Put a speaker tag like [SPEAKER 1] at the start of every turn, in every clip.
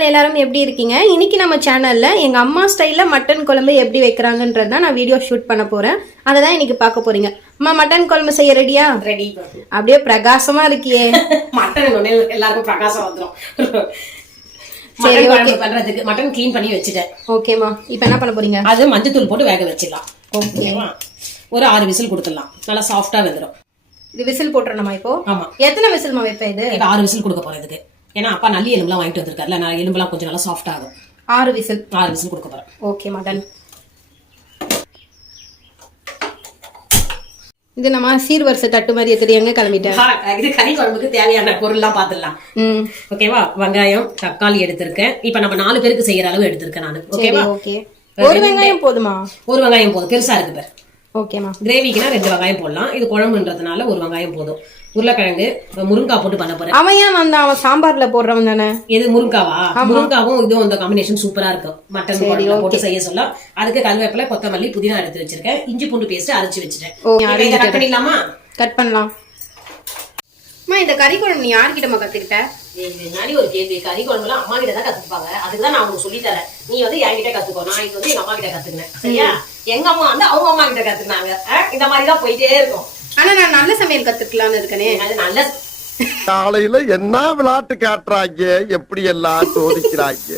[SPEAKER 1] All எல்லாரும் எப்படி இருக்கீங்க? இன்னைக்கு நம்ம சேனல்ல எங்க அம்மா ஸ்டைல்ல மட்டன் குழம்பு எப்படி வைக்கிறாங்கன்றது தான் நான் வீடியோ ஷூட் பண்ண போறேன். அதை தான் இன்னைக்கு பார்க்க போறீங்க. அம்மா மட்டன் குழம்பு செய்ய ரெடியா
[SPEAKER 2] ரெடி
[SPEAKER 1] அப்படியே பிரகாசமா இருக்கியே.
[SPEAKER 2] மட்டன் எல்லாருக்கும் பிரகாசம் வந்துடும்
[SPEAKER 1] சரி,
[SPEAKER 2] குழம்பு பண்றதுக்கு மட்டன் க்ளீன் பண்ணி வச்சுட்டேன்.
[SPEAKER 1] ஓகேம்மா இப்போ என்ன பண்ண போறீங்க?
[SPEAKER 2] அது மஞ்சத்தூள் போட்டு வேக வச்சிடலாம்.
[SPEAKER 1] ஓகே
[SPEAKER 2] ஓகேவா? ஒரு ஆறு விசில் கொடுத்துடலாம். நல்லா சாஃப்டா வெந்துடும்
[SPEAKER 1] இது விசில் போட்டுறணுமா இப்போ?
[SPEAKER 2] ஆமா.
[SPEAKER 1] எத்தனை விசில்மா வைப்பேன் இது
[SPEAKER 2] ஆறு விசில் கொடுக்க போறேன் இதுக்கு. ஏன்னா அப்பா நல்லி எலும்புலாம் வாங்கிட்டு வந்திருக்காருல நான் எலும்புலாம் கொஞ்சம் நல்லா சாஃப்ட் ஆகும்.
[SPEAKER 1] ஆறு விசில்.
[SPEAKER 2] ஆறு விசில் கொடுக்க போறேன்.
[SPEAKER 1] ஓகே மட்டன் இது நம்ம சீர்வரிசை தட்டு மாதிரி எடுத்துட்டு எங்க கிளம்பிட்டேன்?
[SPEAKER 2] இது கறி குழம்புக்கு தேவையான பொருள்லாம் பார்த்துடலாம்
[SPEAKER 1] ம்.
[SPEAKER 2] ஓகேவா வெங்காயம் தக்காளி எடுத்திருக்கேன். இப்ப நம்ம நாலு பேருக்கு செய்யற அளவு எடுத்திருக்கேன் நான். ஓகேவா
[SPEAKER 1] ஓகே ஒரு வெங்காயம் போதுமா?
[SPEAKER 2] ஒரு வெங்காயம் போதும். பெருசா இருக்கு பேர்.
[SPEAKER 1] ஓகேம்மா
[SPEAKER 2] கிரேவிக்குனா ரெண்டு வெங்காயம் போடலாம். இது குழம்புன்றதுனால ஒரு வெங்காயம் போதும். உருளைக்கிழங்கு முருங்காய் போட்டு பண்ண போறேன்.
[SPEAKER 1] அவன் ஏன் வந்தான் அவன் சாம்பார்ல போடுறவன் தானே?
[SPEAKER 2] எது முருங்காவா? முருங்காவும் இதுவும் அந்த காம்பினேஷன் சூப்பரா இருக்கும். மட்டன் போட்டு செய்ய சொல்ல அதுக்கு கருவேப்பிலை கொத்தமல்லி புதினா எடுத்து வச்சிருக்கேன். இஞ்சி பூண்டு பேஸ்ட் அரைச்சு வச்சிட்டேன். கட் பண்ணிடலாமா?
[SPEAKER 1] கட் பண்ணலாம். அம்மா இந்த கறி குழம்பு நீ யார்கிட்டமா கத்துக்கிட்ட?
[SPEAKER 2] முன்னாடி ஒரு கேள்வி. கறி குழம்புல அம்மா கிட்ட தான் கத்துப்பாங்க. அதுக்கு தான் நான் உங்களுக்கு சொல்லி தரேன். நீ வந்து என்கிட்ட கத்துக்கோ. நான் இது வந்து எங்க அம்மா கிட்ட கத்துக்கினேன். சரியா? எங்க அம்மா வந்து அவங்க அம்மா கிட்ட கத்துக்கினாங்க. இந்த மாதிரி தான் போயிட்டே இருக்கும்.
[SPEAKER 1] ஆனா நான் நல்ல சமையல் கத்துக்கலாம்னு இருக்கனே.
[SPEAKER 2] அது நல்ல
[SPEAKER 3] காலையில என்ன விளையாட்டு காட்டுறாங்க? எப்படி எல்லாம் சோதிக்கிறாங்க?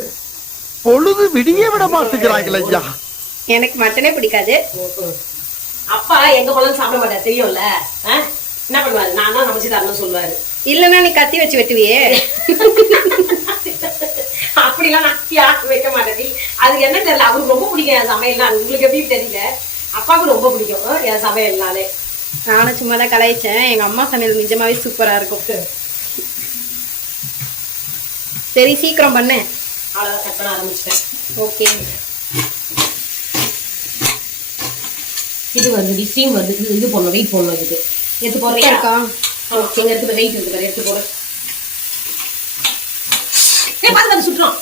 [SPEAKER 3] பொழுது விடிய விட மாட்டேங்கிறாங்களே ஐயா.
[SPEAKER 1] எனக்கு மட்டனே பிடிக்காது.
[SPEAKER 2] அப்பா எங்க போனாலும் சாப்பிட மாட்டாரு. தெரியும்ல? என்ன பண்ணுவாரு? நான் தான் சமைச்சு தரணும்னு சொல்லுவாரு.
[SPEAKER 1] இல்லன்னா நீ கத்தி வச்சு வெட்டுவியே.
[SPEAKER 2] அப்படிலாம் நான் யாருக்கும் வைக்க மாட்டேன். அது என்ன தெரியல? அவருக்கு ரொம்ப பிடிக்கும் என் சமையல்னா. அது உங்களுக்கு எப்படி தெரியல? அப்பாவுக்கு ரொம்ப பிடிக்கும் என் சமையல்னாலே.
[SPEAKER 1] நானும் சும்மா தான் கலாய்ச்சேன். எங்க அம்மா சமையல் நிஜமாவே சூப்பரா இருக்கும். சரி சீக்கிரம் பண்ணு.
[SPEAKER 2] அவ்வளவுதான் கட் பண்ண ஆரம்பிச்சிட்டேன்.
[SPEAKER 1] ஓகே.
[SPEAKER 2] இது வருது ஸ்டீம் வருது. இது போடணும் வெயிட் போடணும் இதுக்கு. எடுத்து போடுறியா?
[SPEAKER 1] இருக்கா?
[SPEAKER 2] ஓகே எங்க எடுத்து வெயிட் இருக்கு பாரு, எடுத்து போடு. ஏ சுட்டுறோம்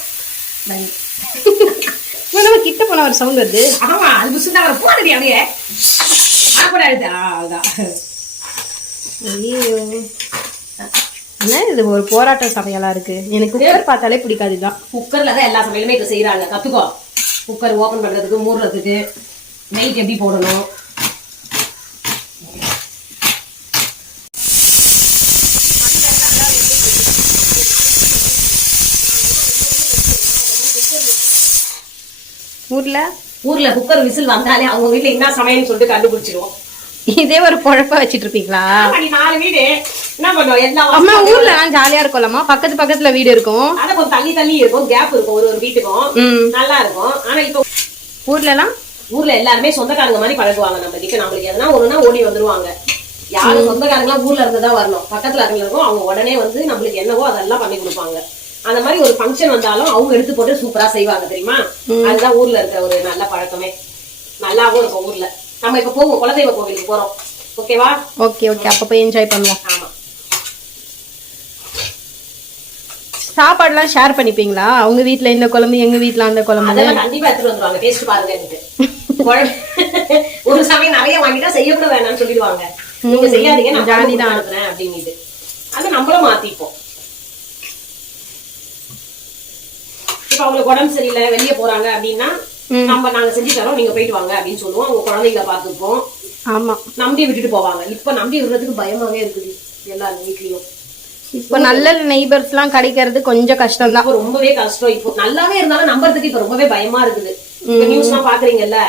[SPEAKER 1] நம்ம கிட்ட போன ஒரு சவுண்ட் வருது.
[SPEAKER 2] ஆமா அது புசுண்டா வர போடுடி அப்படியே. அழுது அவ்வளவுதான்
[SPEAKER 1] ஐயோ. என்ன இது ஒரு போராட்ட சமையலா இருக்கு? எனக்கு குக்கர் பார்த்தாலே பிடிக்காது இதுதான்
[SPEAKER 2] குக்கர்ல தான் எல்லா சமையலுமே இப்ப செய்யறாங்க கத்துக்கோ. குக்கர் ஓபன் பண்றதுக்கு மூடுறதுக்கு வெயிட் எப்படி போடணும்?
[SPEAKER 1] ஊர்ல
[SPEAKER 2] ஊர்ல குக்கர் விசில் வந்தாலே அவங்க வீட்ல என்ன சமையல்னு சொல்லிட்டு கண்டுபிடிச்சிருவோம்.
[SPEAKER 1] இதே ஒரு பொழப்பா வச்சிட்டு இருப்பீங்களா
[SPEAKER 2] நாலு வீடு என்ன பண்ணுவோம் எல்லா
[SPEAKER 1] அம்மா ஊர்ல ஜாலியா இருக்கும்லம்மா பக்கத்து பக்கத்துல வீடு இருக்கும்.
[SPEAKER 2] ஆனா கொஞ்சம் தள்ளி தள்ளி இருக்கும். கேப் இருக்கும் ஒரு ஒரு வீட்டுக்கும். நல்லா இருக்கும். ஆனா இப்போ
[SPEAKER 1] ஊர்ல எல்லாம்
[SPEAKER 2] ஊர்ல எல்லாருமே சொந்தக்காரங்க மாதிரி பழகுவாங்க நம்ம கிட்ட நம்மளுக்கு எதனா ஒண்ணுனா ஓடி வந்துருவாங்க. யாரும் சொந்தக்காரங்களா ஊர்ல இருந்து தான் வரணும். பக்கத்துல இருக்கிறவங்க அவங்க உடனே வந்து நம்மளுக்கு என்னவோ அதெல்லாம் பண்ணி கொடுப்பாங்க. அந்த மாதிரி ஒரு ஃபங்க்ஷன் வந்தாலும் அவங்க எடுத்து போட்டு சூப்பரா செய்வாங்க தெரியுமா? அதுதான் ஊர்ல இருக்கிற ஒரு நல்ல பழக்கமே. நல்லாவும் இருக்கும் ஊர்ல. நம்ம இப்ப போவோம் குலதெய்வ கோவிலுக்கு போறோம். ஓகேவா
[SPEAKER 1] ஓகே ஓகே அப்ப போய் என்ஜாய் பண்ணுவோம்
[SPEAKER 2] ஆமா.
[SPEAKER 1] சாப்பாடுலாம் ஷேர் பண்ணிப்பீங்களா? உங்க வீட்ல இந்த குழம்பு எங்க வீட்ல அந்த குழம்பு
[SPEAKER 2] அதெல்லாம் கண்டிப்பா எடுத்துட்டு வந்துருவாங்க. டேஸ்ட் பாருங்க ஒரு சமயம் நிறைய வாங்கிட்டா செய்யக்கூட வேணாம்னு சொல்லிடுவாங்க. நீங்க செய்யாதீங்க நான்
[SPEAKER 1] ஜாலி தான்.
[SPEAKER 2] அனுப்புறேன் அப்படின்னுட்டு. அதை நம்மளும் மாத்திப்போம். இப்ப அவங்களுக்கு உடம்பு சரியில்லை வெளியே போறாங்க அப்படின்னா நம்ம நாங்க செஞ்சு தரோம் நீங்க போயிட்டு வாங்க அப்படின்னு சொல்லுவோம். அவங்க குழந்தைங்களை பார்த்துப்போம்.
[SPEAKER 1] ஆமா.
[SPEAKER 2] நம்பி விட்டுட்டு போவாங்க. இப்ப நம்பி விடுறதுக்கு பயமாவே இருக்குது எல்லாரும் வீட்லயும்.
[SPEAKER 1] இப்ப நல்ல நெய்பர்ஸ் எல்லாம் கிடைக்கிறது கொஞ்சம் கஷ்டம் தான்
[SPEAKER 2] ரொம்பவே கஷ்டம். இப்போ நல்லாவே இருந்தாலும் நம்புறதுக்கு இப்ப ரொம்பவே பயமா இருக்குது. இப்ப நியூஸ் எல்லாம் பாக்குறீங்கல்ல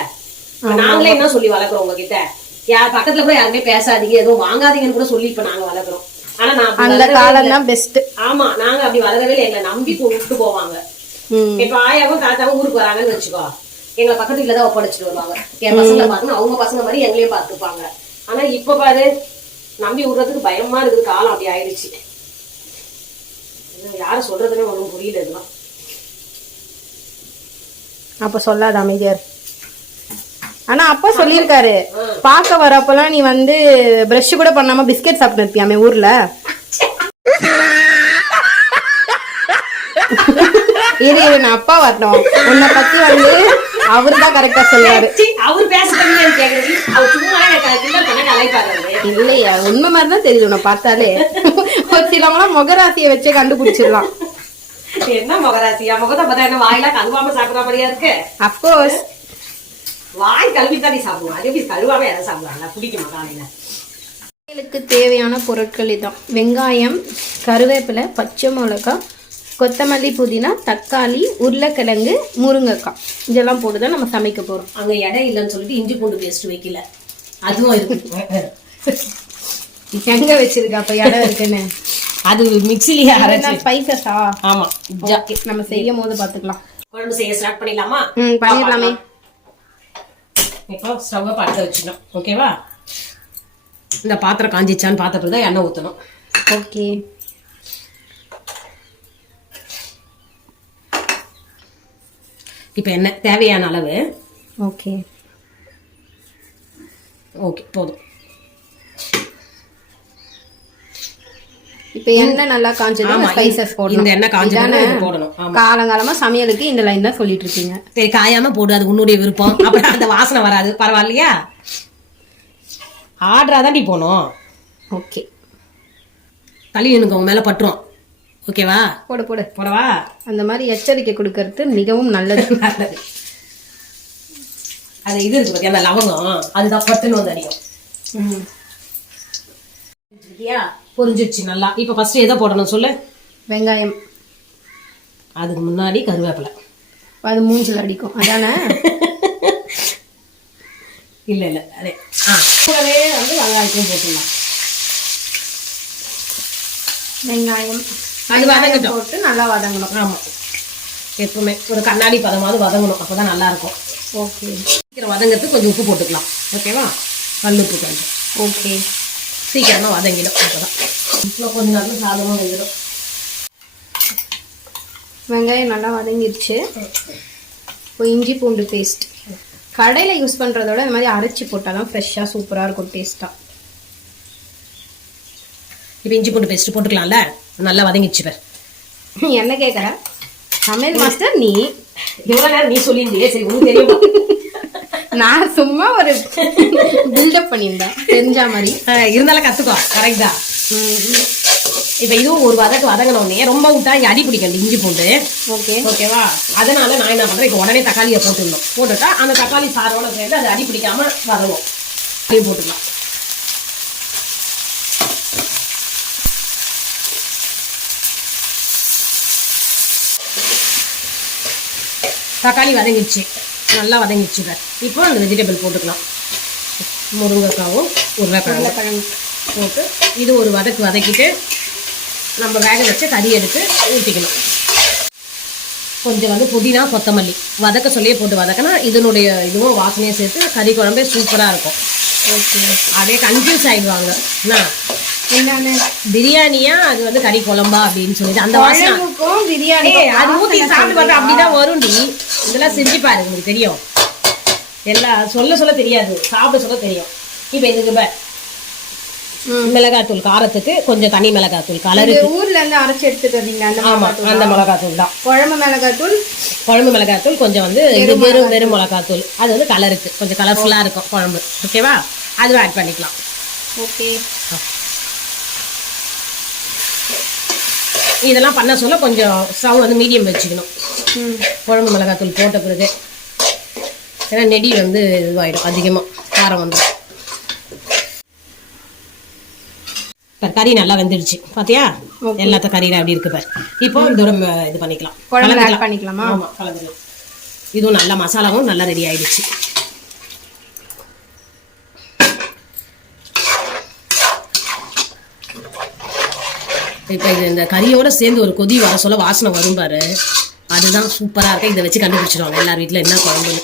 [SPEAKER 2] நாங்களே என்ன சொல்லி வளர்க்குறோம் உங்ககிட்ட? யார் பக்கத்துல கூட யாருமே பேசாதீங்க. எதுவும் வாங்காதீங்கன்னு கூட சொல்லி இப்ப நாங்க வளர்க்குறோம். ஆனா நான்
[SPEAKER 1] அந்த காலம். தான் பெஸ்ட்
[SPEAKER 2] ஆமா நாங்க அப்படி வளரவே இல்லை. எங்களை நம்பி விட்டு போவாங்க. இப்ப ஆயாவும் தாத்தாவும் ஊருக்கு வராங்கன்னு வச்சுக்கோ. எங்களை பக்கத்து வீட்டுல தான் ஒப்படைச்சிட்டு வருவாங்க. என் பசங்களை பார்க்கணும் அவங்க பசங்க மாதிரி எங்களையும் பார்த்துப்பாங்க. ஆனா இப்ப பாரு நம்பி விடுறதுக்கு பயமா இருக்குது. காலம் அப்படி ஆயிடுச்சு. யாரும் சொல்றதுன்னு ஒண்ணும் புரியல இதெல்லாம்.
[SPEAKER 1] அப்ப சொல்லாத அமைதியார். ஆனா அப்பா சொல்லியிருக்காரு. பார்க்க வரப்பெல்லாம் நீ வந்து பிரஷ் கூட பண்ணாம பிஸ்கெட் சாப்பிட்டு இருப்பியாமே ஊர்ல? இரு இரு நான் அப்பா வரட்டும். உன்னை பத்தி வந்து அவரு தான் கரெக்டா சொல்லுவாரு.
[SPEAKER 2] அவர்.
[SPEAKER 1] இல்லையா? உண்மை மாதிரி தான் தெரியுது உன்னை பார்த்தாலே. ஒரு சிலவங்களாம் முகராசியை வச்சே கண்டுபிடிச்சிடலாம்.
[SPEAKER 2] என்ன முகராசியா? முகத்தை பார்த்தா என்ன வாயெல்லாம் கழுவாம சாப்பிடுற மாதிரியா இருக்கு?
[SPEAKER 1] அப்கோர்ஸ்
[SPEAKER 2] வாய் கழுவி தான் நீ சாப்பிடுவோம் அது கழுவாம எதை சாப்பிடுவாங்க. பிடிக்குமா காலையில
[SPEAKER 1] தேவையான பொருட்கள் இதான். வெங்காயம் கருவேப்பிலை பச்சை மிளகாய் கொத்தமல்லி புதினா தக்காளி உருளைக்கிழங்கு முருங்கைக்காய். இதெல்லாம் போட்டு தான் நம்ம சமைக்க போகிறோம்
[SPEAKER 2] அங்க இடம் இல்லைன்னு சொல்லிட்டு இஞ்சி பூண்டு பேஸ்ட் வைக்கல. அதுவும் இருக்கு.
[SPEAKER 1] எங்க வச்சிருக்க? அப்ப இடம் இருக்குன்னு.
[SPEAKER 2] அது மிக்சிலேயே அரைச்சு.
[SPEAKER 1] ஸ்பைசஸா
[SPEAKER 2] ஆமா.
[SPEAKER 1] ஓகே நம்ம செய்யும் போது பார்த்துக்கலாம்.
[SPEAKER 2] குழம்பு செய்ய ஸ்டார்ட் பண்ணிடலாமா?
[SPEAKER 1] ம் பண்ணிடலாமே.
[SPEAKER 2] இப்போ ஸ்டவ்வை பற்ற வச்சிடணும். ஓகேவா இந்த பாத்திரம் காஞ்சிச்சான்னு பார்த்த தான் எண்ணெய் ஊற்றணும்
[SPEAKER 1] ஓகே
[SPEAKER 2] இப்போ எண்ணெய் தேவையான அளவு.
[SPEAKER 1] ஓகே
[SPEAKER 2] ஓகே போதும்.
[SPEAKER 1] இப்போ எண்ணெய் நல்லா காஞ்சது ஸ்பைசஸ் போடணும்.
[SPEAKER 2] இந்த எண்ணெய்? இது போடணும்.
[SPEAKER 1] காலங்காலமா சமையலுக்கு இந்த லைன் தான் சொல்லிட்டு இருக்கீங்க.
[SPEAKER 2] சரி காயாம போடு அது உன்னுடைய விருப்பம். அப்புறம் அந்த வாசனை வராது. பரவாயில்லையா? ஆர்டரா தாண்டி போனோம்
[SPEAKER 1] ஓகே
[SPEAKER 2] களி எனக்கு உங்க மேல பட்டுரும். ஓகேவா?
[SPEAKER 1] போடு போடு.
[SPEAKER 2] போடவா?
[SPEAKER 1] அந்த மாதிரி எச்சரிக்கை கொடுக்கறது மிகவும் நல்லது.
[SPEAKER 2] நல்லது. அது இது இருக்கு பாத்தியா? அந்த லவங்கம். அதுதான் பட்டுன்னு வந்து அடிக்கும்.
[SPEAKER 1] ம்.
[SPEAKER 2] சரியா பொரிஞ்சிடுச்சு நல்லா. இப்போ ஃபர்ஸ்ட் எதை போடணும் சொல்லு?
[SPEAKER 1] வெங்காயம்.
[SPEAKER 2] அதுக்கு முன்னாடி கருவேப்பிலை.
[SPEAKER 1] அது மூஞ்சில் அடிக்கும். அதானே?
[SPEAKER 2] இல்ல இல்ல. அதே. ஆ கூடவே வந்து வெங்காயத்தையும் போட்டுடலாம்.
[SPEAKER 1] வெங்காயம்.
[SPEAKER 2] அது வதங்கட்டும்.
[SPEAKER 1] போட்டு நல்லா வதங்கணும்.
[SPEAKER 2] ஆமா. எப்பவுமே ஒரு கண்ணாடி பதமாவது வதங்கணும். அப்பதான் நல்லா இருக்கும்
[SPEAKER 1] ஓகே.
[SPEAKER 2] சீக்கிரம் வதங்கிறதுக்கு கொஞ்சம் உப்பு போட்டுக்கலாம். ஓகேவா? கல் உப்பு கொஞ்சம்.
[SPEAKER 1] ஓகே.
[SPEAKER 2] சீக்கிரமா வதங்கிடும். அப்பதான். இன்னும் கொஞ்ச நேரம் சாதமாக வந்துடும்
[SPEAKER 1] வெங்காயம் நல்லா வதங்கிடுச்சு. இப்போ இஞ்சி பூண்டு பேஸ்ட் கடையில் யூஸ் பண்ணுறதோட இந்த மாதிரி அரைச்சி போட்டால் தான் ஃப்ரெஷ்ஷாக சூப்பராக இருக்கும் டேஸ்ட்டாக
[SPEAKER 2] இப்போ இஞ்சி பூண்டு பேஸ்ட் போட்டுக்கலாம்ல? நல்லா வதங்கிடுச்சு பேர்.
[SPEAKER 1] என்ன கேட்குற சமையல் மாஸ்டர் நீ
[SPEAKER 2] இவ்வளோ நேரம் நீ சொல்லியிருந்தியே சரி உங்களுக்கு தெரியும்?
[SPEAKER 1] நான் சும்மா ஒரு பில்டப் பண்ணியிருந்தேன். தெரிஞ்ச மாதிரி.
[SPEAKER 2] இருந்தாலும் கத்துக்கோ கரெக்ட் தான். இப்போ இதுவும் ஒரு வதக்கு வதங்கினோடனே ரொம்ப விட்டா இங்கே அடி பிடிக்கணும் இஞ்சி பூண்டு.
[SPEAKER 1] ஓகே.
[SPEAKER 2] ஓகேவா? அதனால நான் என்ன பண்றேன் இப்போ உடனே தக்காளியை போட்டுடணும். போட்டுட்டா அந்த தக்காளி சாரோட சேர்ந்து அது அடி பிடிக்காம வரணும் அதையும் போட்டுக்கலாம். தக்காளி வதங்கிடுச்சு. நல்லா வதங்கிடுச்சு பார். இப்போ அந்த வெஜிடபிள் போட்டுக்கலாம். முருங்கைக்காவும் உருளைக்கிழங்கு. போட்டு இது ஒரு வதக்கு வதக்கிட்டு நம்ம வேக வச்ச கறி எடுத்து ஊற்றிக்கணும் கொஞ்சம் வந்து புதினா கொத்தமல்லி. வதக்க சொல்லியே போட்டு வதக்கினா இதனுடைய இதுவும் வாசனையும் சேர்த்து கறி குழம்பே சூப்பராக இருக்கும்.
[SPEAKER 1] ஓகே.
[SPEAKER 2] அப்படியே கன்ஃபியூஸ் ஆயிடுவாங்க. என்ன?
[SPEAKER 1] என்னன்னு?
[SPEAKER 2] பிரியாணியா? அது வந்து கறி குழம்பா அப்படின்னு சொல்லிட்டு அந்த வாசனை.
[SPEAKER 1] பிரியாணி
[SPEAKER 2] அது ஊத்தி சாப்பிட்டு பார்த்தா அப்படிதான் வரும்டி. இதெல்லாம் செஞ்சு பாரு உங்களுக்கு தெரியும். எல்லாம் சொல்ல சொல்ல தெரியாது சாப்பிட சொல்ல தெரியும். இப்போ இதுக்கு மிளகாத்தூள் காரத்துக்கு கொஞ்சம் தனி மிளகாத்தூள் கலரு
[SPEAKER 1] ஊர்ல இருந்து அரைச்சு எடுத்துட்டு வந்தீங்க
[SPEAKER 2] ஆமா. அந்த மிளகாத்தூள் தான்.
[SPEAKER 1] குழம்பு மிளகாத்தூள்?
[SPEAKER 2] குழம்பு மிளகாத்தூள் கொஞ்சம் வந்து இது வெறும் வெறும் மிளகாத்தூள். அது வந்து கலருக்கு கொஞ்சம் கலர்ஃபுல்லா இருக்கும் குழம்பு. ஓகேவா அதுவும் ஆட் பண்ணிக்கலாம்.
[SPEAKER 1] ஓகே
[SPEAKER 2] இதெல்லாம் பண்ண சொல்ல கொஞ்சம் ஸ்டவ் வந்து மீடியம் வச்சுக்கணும். குழம்பு மிளகாத்தூள் போட்ட பிறகு. ஏன்னா நெடி வந்து இதுவாயிடும் அதிகமாக காரம் வந்து இப்ப கறி நல்லா வெந்துடுச்சு. பாத்தியா? எல்லாத்த கறியில அப்படி இருக்கு பாரு. இப்போ இதோட ம- இது பண்ணிக்கலாம்.
[SPEAKER 1] குழம்பு பண்ணிக்கலாமா?
[SPEAKER 2] ஆமா கலந்துக்கலாம். இதுவும் நல்ல மசாலாவும் நல்லா ரெடி ஆயிடுச்சு. இப்போ இது இந்த கறியோட சேர்ந்து ஒரு கொதி வர சொல்ல வாசனை வரும் பாரு. அதுதான் சூப்பராக இருக்கு? இதை வச்சு கண்டுபிடிச்சிடுவாங்க எல்லார் வீட்டில் என்ன குழம்புன்னு.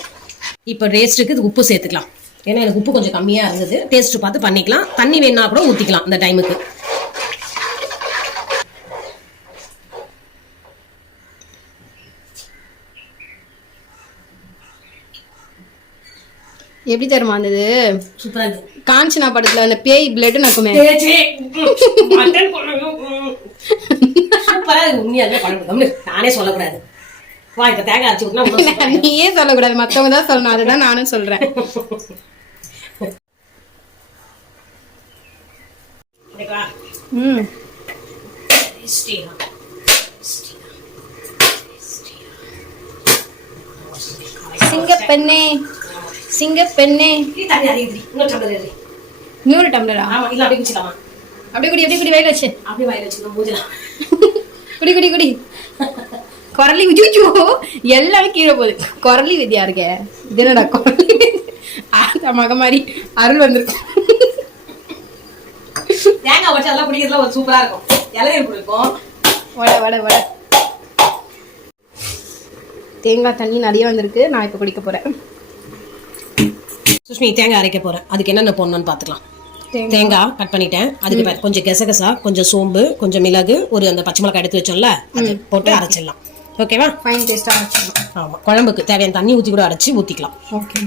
[SPEAKER 2] இப்போ டேஸ்ட்டுக்கு இது உப்பு சேர்த்துக்கலாம். ஏன்னா எனக்கு உப்பு கொஞ்சம் கம்மியாக இருந்தது. டேஸ்ட் பார்த்து பண்ணிக்கலாம். தண்ணி வேணா கூட ஊற்றிக்கலாம் இந்த டைமுக்கு
[SPEAKER 1] எப்படி தருமா இருந்தது.
[SPEAKER 2] சூப்பராக
[SPEAKER 1] காஞ்சனா படத்துல அந்த பேய் பிளட் நக்குமே
[SPEAKER 2] சூப்பராக உண்மையாக பண்ணணும் நானே சொல்லக்கூடாது. வா இப்போ தேங்காய் அரைச்சி விட்டுனா
[SPEAKER 1] நீயே சொல்லக்கூடாது. மற்றவங்க தான் சொல்லணும். அதுதான் நானும்
[SPEAKER 2] சொல்கிறேன்
[SPEAKER 1] ம். குடி. அப்படியே குடி வயல் வச்சு.
[SPEAKER 2] அப்படியே வயல் வச்சு ஊதலாம்
[SPEAKER 1] குடி குடி குடி. குரலி விஜுச்சோ எல்லாமே கீழே போகுது. குரலி வித்யா இருக்க. இது என்னடா குரலி? ஆத்தா மக மாதிரி அருள் வந்திருக்கு.
[SPEAKER 2] தேங்காய் வச்சு அதெல்லாம் குடிக்கிறதுலாம் ஒரு சூப்பரா இருக்கும். இளநீர் குடிப்போம்.
[SPEAKER 1] வட வட வட. தேங்காய் தண்ணி நிறைய வந்திருக்கு. நான் இப்போ குடிக்க போறேன்.
[SPEAKER 2] சுஷ்மி தேங்காய் அரைக்க போறேன். அதுக்கு என்னென்ன போடணும்னு பாத்துக்கலாம்
[SPEAKER 1] தேங்காய்.
[SPEAKER 2] கட் பண்ணிட்டேன். அதுக்கு கொஞ்சம் கெசகசா கொஞ்சம் சோம்பு கொஞ்சம் மிளகு ஒரு அந்த பச்சை மிளகாய் எடுத்து வச்சோம்ல அது போட்டு அரைச்சிடலாம். ஓகேவா
[SPEAKER 1] ஃபைன் டேஸ்ட்டாக வச்சுக்கலாம்
[SPEAKER 2] ஆமா. குழம்புக்கு தேவையான தண்ணி ஊற்றி கூட அரைச்சி ஊற்றிக்கலாம்
[SPEAKER 1] ஓகே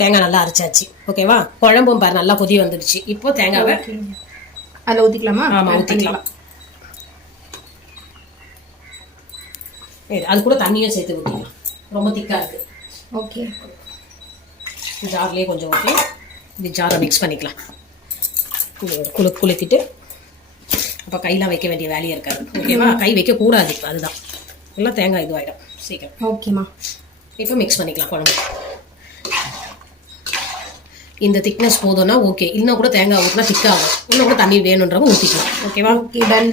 [SPEAKER 2] தேங்காய் நல்லா அரைச்சாச்சு. ஓகேவா குழம்பும் பாரு நல்லா கொதி வந்துடுச்சு. இப்போ தேங்காவை
[SPEAKER 1] அதில் ஊற்றிக்கலாமா
[SPEAKER 2] ஆமா ஊற்றிக்கலாம் அது கூட தண்ணியும் சேர்த்து ஊற்றிக்கலாம் ரொம்ப திக்காக இருக்கு.
[SPEAKER 1] ஓகே
[SPEAKER 2] ஜார்லேயே கொஞ்சம் ஊற்றி இது ஜாரை மிக்ஸ் பண்ணிக்கலாம். குளு குளுத்திட்டு அப்போ கையெல்லாம் வைக்க வேண்டிய வேலையே இருக்காது. ஓகேவா கை வைக்கக்கூடாது அதுதான். எல்லாம் தேங்காய் இதுவாகிடும் சீக்கிரம்.
[SPEAKER 1] ஓகேம்மா
[SPEAKER 2] இப்போ மிக்ஸ் பண்ணிக்கலாம் குழம்பு. இந்த திக்னஸ் போதும்னா ஓகே இன்னும் கூட தேங்காய் ஊற்றினா திக்காகும் இன்னும் கூட தண்ணி வேணுன்றவங்க ஊற்றிக்கலாம் ஓகேவா
[SPEAKER 1] ஓகே டன்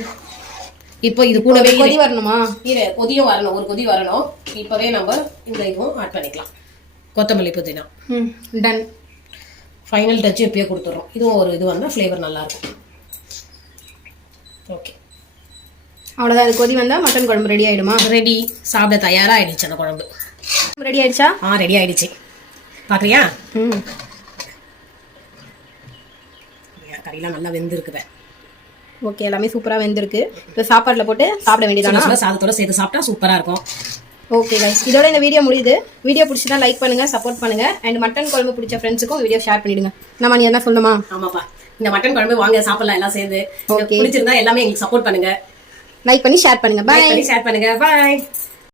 [SPEAKER 2] இப்போ இது கூடவே
[SPEAKER 1] கொதி வரணுமா?
[SPEAKER 2] இரு கொதியும் வரணும். ஒரு கொதி வரணும். இப்போவே நம்ம இந்த இதுவும் ஆட் பண்ணிக்கலாம். கொத்தமல்லி புதினா.
[SPEAKER 1] ம் டன்
[SPEAKER 2] ஃபைனல் டச் எப்பயோ கொடுத்துட்றோம் இதுவும் ஒரு இது வந்தால் ஃப்ளேவர் நல்லாயிருக்கும். ஓகே
[SPEAKER 1] அவ்வளோதான் அது கொதி வந்தால் மட்டன் குழம்பு ரெடி ஆயிடுமா?
[SPEAKER 2] ரெடி சாப்பிட தயாராக ஆயிடுச்சு அந்த குழம்பு.
[SPEAKER 1] ரெடி ஆயிடுச்சா?
[SPEAKER 2] ஆ ரெடி ஆயிடுச்சு. பார்க்குறியா
[SPEAKER 1] ம்.
[SPEAKER 2] கறியெல்லாம் நல்லா வெந்திருக்குது
[SPEAKER 1] ஓகே எல்லாமே சூப்பராக வெந்திருக்கு. இப்போ சாப்பாட்டில் போட்டு சாப்பிட வேண்டியதானா
[SPEAKER 2] சாதத்தோட சேர்த்து சாப்பிட்டா சூப்பராக இருக்கும்.
[SPEAKER 1] ஓகே கைஸ் இதோட இந்த வீடியோ முடியுது. வீடியோ பிடிச்சதா லைக் பண்ணுங்க சப்போர்ட் பண்ணுங்க. அண்ட் மட்டன் குழம்பு பிடிச்ச ஃப்ரெண்ட்ஸுக்கும் வீடியோ ஷேர் பண்ணிடுங்க. நம்ம நீ என்ன சொல்லணுமா?
[SPEAKER 2] ஆமாப்பா. இந்த மட்டன் குழம்பு வாங்க சாப்பிடலாம் எல்லாம் சேர்ந்து. பிடிச்சிருந்தா எல்லாமே எங்களுக்கு சப்போர்ட் பண்ணுங்க.
[SPEAKER 1] லைக் பண்ணி ஷேர் பண்ணுங்க. பாய்
[SPEAKER 2] ஷேர் பண்ணுங்க. பாய்